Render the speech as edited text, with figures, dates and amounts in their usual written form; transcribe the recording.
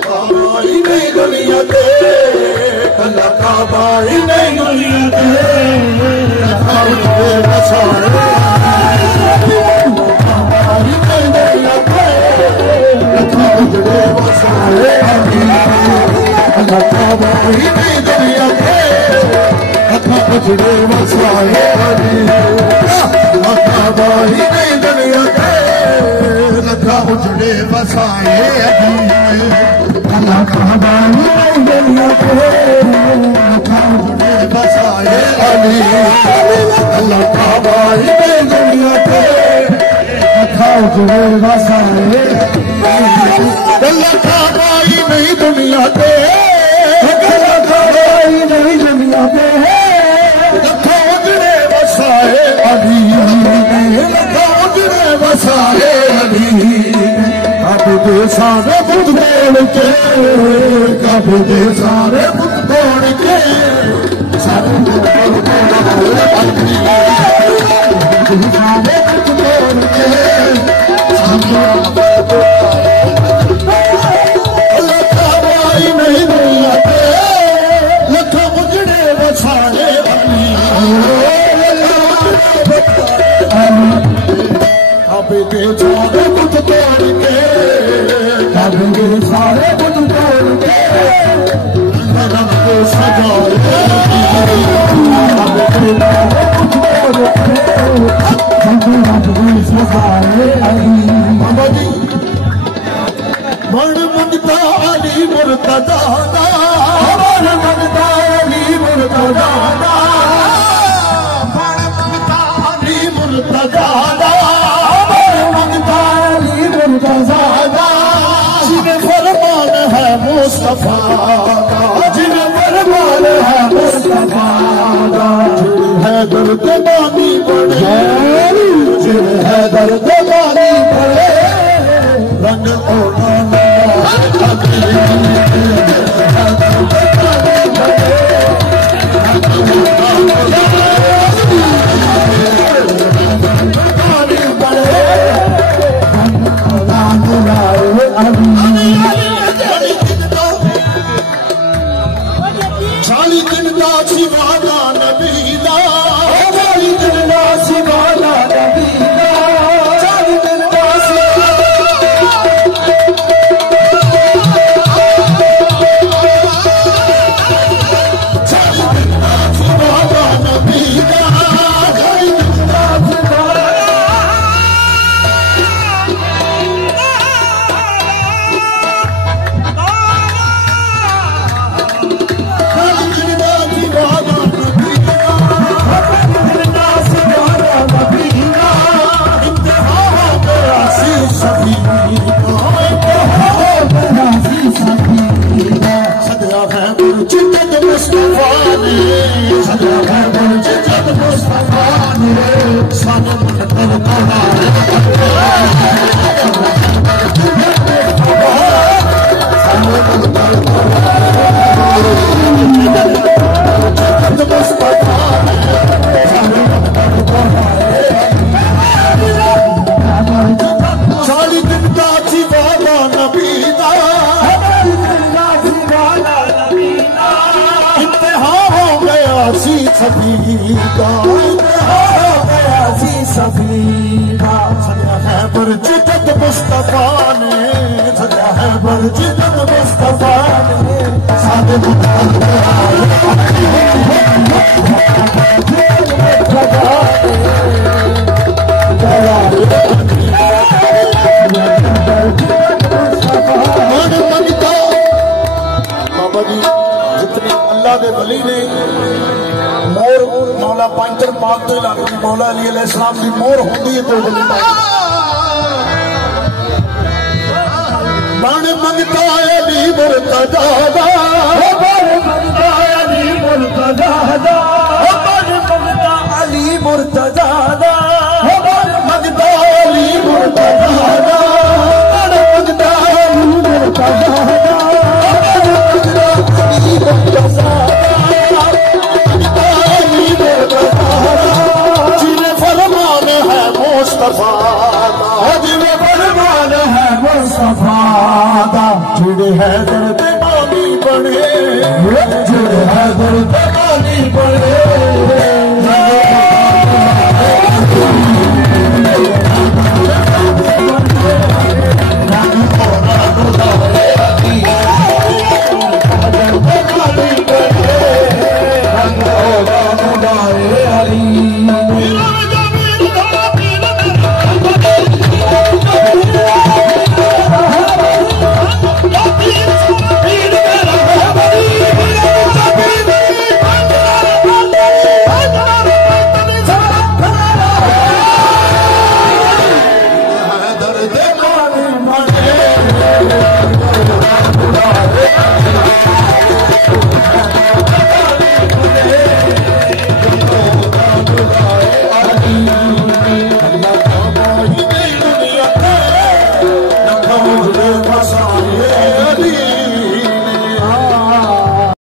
काबाई नहीं दुनिया ते कला काबाई नहीं दुनिया ते काबाई नहीं दुनिया ते लखा उजड़े वसाए काबाई नहीं दुनिया ते लखा उजड़े वसाए काबाई नहीं दुनिया ते लखा उजड़े वसाए अल्लाह काबाई नहीं दुनिया ते लखा उजड़े वसाए अली अल्लाह काबाई नहीं दुनिया ते लखा उजड़े वसाए अल्लाह काबाई नहीं दुनिया ते अल्लाह काबाई नहीं दुनिया ते लखा उजड़े वसाए अली लखा उजड़े वसाए अली काबे दे सारे बुत तोड़ के काबे दे सारे बुत तोड़ के सारे बुत तोड़ के अल्लाह काबाई नहीं दुनिया ते लखा उजड़े वसाए अली काबे दे सारे बुत तोड़ के काबे दे सारे बुत तोड़ के रंग को सजाए काबे दे सारे बुत तोड़ के रंग को सजाए अली बाबा जी मन मंगता अली मुर्तजा मन मंगता अली मुर्तजा मन मंगता अली मुर्तजा जिन्हें फरमान है मुस्तफा जिन्हें फरमान है मुस्तफा है दर्द बानी बड़े जिन्हें है दर्द बानी बड़े रंग चाली दिन का सिवाना नबी दा चाली दिन का सिवाना नबी दा चाली दिन का सिवाना नबी दा सजा है बरजिदत मुस्तफा ने सजा है बरजिदत मुस्तफा ने सादे बाबा जी जितने अल्लाह के वली ने मोर मौला पंचर पाक तो इलाके मौला अली अलैहिस्सलाम की मोर होती है तो मन मंगता अली मुर्तजा मन मंगता अली मुर्तजा मन मंगता अली मुर्तजा मन मंगता अली मुर्तजा मन मंगता अली मुर्तजा जिन्हें फरमान है मुस्तफा जिन्हें फरमान है मुस्तफा जुड़े हैदर ते मानी बने, जुड़े हैदर ते मानी बने।